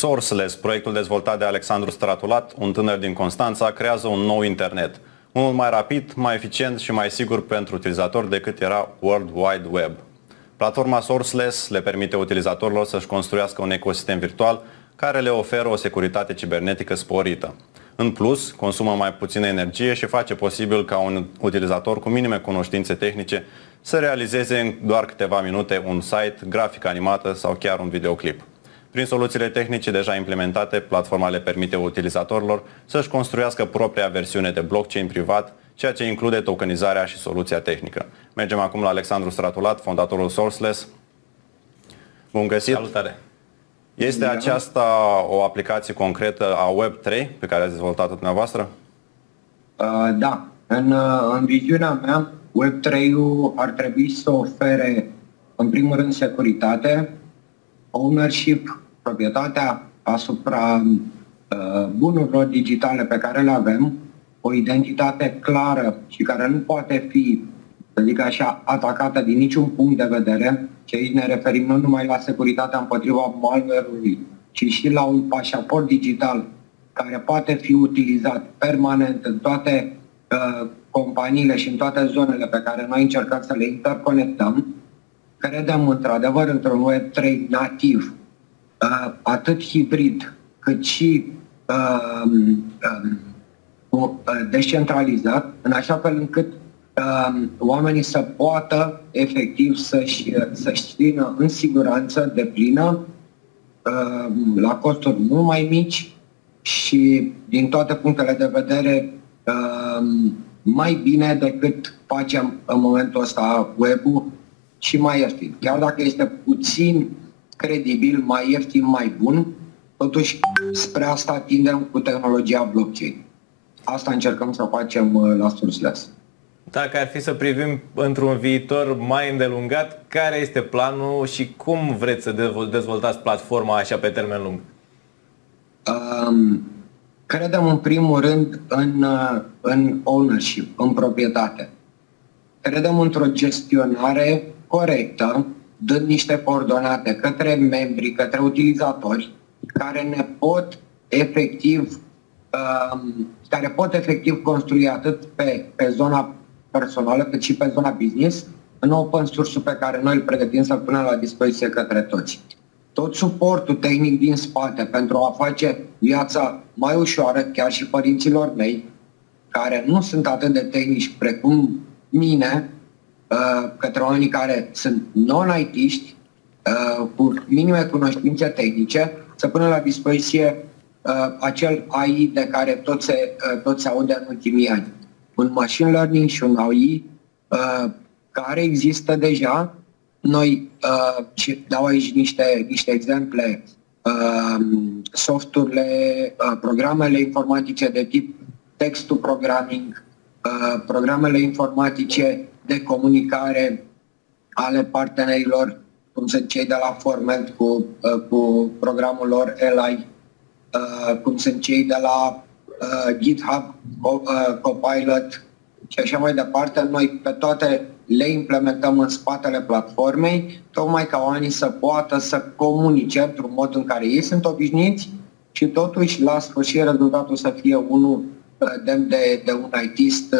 Sourceless, proiectul dezvoltat de Alexandru Stratulat, un tânăr din Constanța, creează un nou internet. Unul mai rapid, mai eficient și mai sigur pentru utilizator decât era World Wide Web. Platforma Sourceless le permite utilizatorilor să-și construiască un ecosistem virtual care le oferă o securitate cibernetică sporită. În plus, consumă mai puțină energie și face posibil ca un utilizator cu minime cunoștințe tehnice să realizeze în doar câteva minute un site, grafică animată sau chiar un videoclip. Prin soluțiile tehnice deja implementate, platforma le permite utilizatorilor să-și construiască propria versiune de blockchain privat, ceea ce include tokenizarea și soluția tehnică. Mergem acum la Alexandru Stratulat, fondatorul Sourceless. Bun găsit! Salutare! Este aceasta o aplicație concretă a Web3 pe care ați dezvoltat-o dumneavoastră? Da. În viziunea mea, Web3-ul ar trebui să ofere, în primul rând, securitate, ownership, proprietatea asupra bunurilor digitale pe care le avem, o identitate clară și care nu poate fi, să zic așa, atacată din niciun punct de vedere, și aici ne referim nu numai la securitatea împotriva malware-ului, ci și la un pașaport digital care poate fi utilizat permanent în toate companiile și în toate zonele pe care noi încercăm să le interconectăm. Credem într-adevăr într-un Web3 nativ, atât hibrid cât și descentralizat, în așa fel încât oamenii să poată efectiv să-și țină în siguranță deplină, la costuri mult mai mici și din toate punctele de vedere mai bine decât facem în momentul ăsta web-ul și mai ieftin. Chiar dacă este puțin credibil, mai ieftin, mai bun, totuși spre asta tindem cu tehnologia blockchain. Asta încercăm să facem la Sourceless. Dacă ar fi să privim într-un viitor mai îndelungat, care este planul și cum vreți să dezvoltați platforma așa pe termen lung? Credem în primul rând în ownership, în proprietate. Credem într-o gestionare corectă, dând niște coordonate către membri, către utilizatori, care ne pot efectiv, construi atât pe zona personală, cât și pe zona business, în open source-ul pe care noi îl pregătim să-l punem la dispoziție către toți. Tot suportul tehnic din spate pentru a face viața mai ușoară, chiar și părinților mei, care nu sunt atât de tehnici precum mine, către oamenii care sunt non-IT-ști, cu minime cunoștințe tehnice, să pună la dispoziție acel AI de care tot se aude în ultimii ani. Un machine learning și un AI care există deja. Noi, și dau aici niște exemple, softurile, programele informatice de tip text-to programming, programele informatice de comunicare ale partenerilor, cum sunt cei de la Forment cu programul lor Eli, cum sunt cei de la GitHub, Copilot și așa mai departe. Noi pe toate le implementăm în spatele platformei, tocmai ca oamenii să poată să comunice într-un mod în care ei sunt obișnuiți și totuși la sfârșit rezultatul să fie unul demn de un IT-ist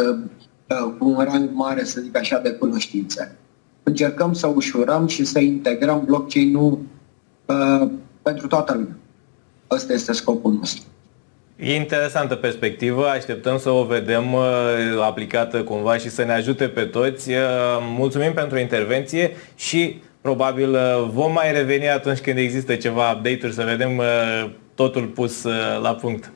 cu un rang mare, să zic așa, de cunoștințe. Încercăm să ușurăm și să integrăm blockchain-ul pentru toată lumea. Ăsta este scopul nostru. E interesantă perspectivă, așteptăm să o vedem aplicată cumva și să ne ajute pe toți. Mulțumim pentru intervenție și probabil vom mai reveni atunci când există ceva update-uri să vedem totul pus la punct.